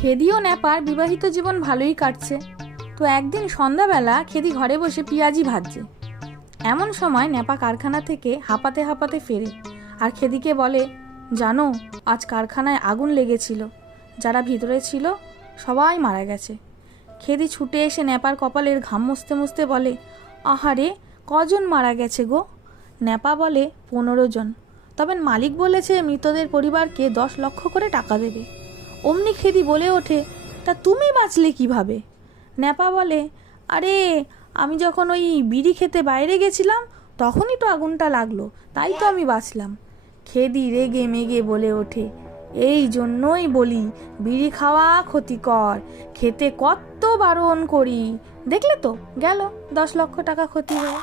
খেদি ও ন্যাপার বিবাহিত জীবন ভালোই কাটছে। তো একদিন সন্ধ্যাবেলা খেদি ঘরে বসে পেঁয়াজি ভাজছে। এমন সময় ন্যাপা কারখানা থেকে হাঁপাতে হাঁপাতে ফেরে আর খেদিকে বলে, জানো আজ কারখানায় আগুন লেগেছিল, যারা ভিতরে ছিল সবাই মারা গেছে। খেদি ছুটে এসে ন্যাপার কপালের ঘাম মুছতে মুছতে বলে, আহারে কজন মারা গেছে গো? ন্যাপা বলে 15 জন, তবে মালিক বলেছে মৃতদের পরিবারকে 10 লক্ষ করে টাকা দেবে। অমনি খেদি বলে ওঠে, তা তুমি বাঁচলে কিভাবে? ন্যাপা বলে, আরে আমি যখন ওই বিড়ি খেতে বাইরে গেছিলাম তখনই তো আগুনটা লাগলো, তাই তো আমি বাঁচলাম। খেদি রেগে মেগে বলে ওঠে, এই জন্যই বলি বিড়ি খাওয়া ক্ষতিকর, খেতে কত বারণ করি, দেখলে তো গেল 10 লক্ষ টাকা ক্ষতি হয়ে।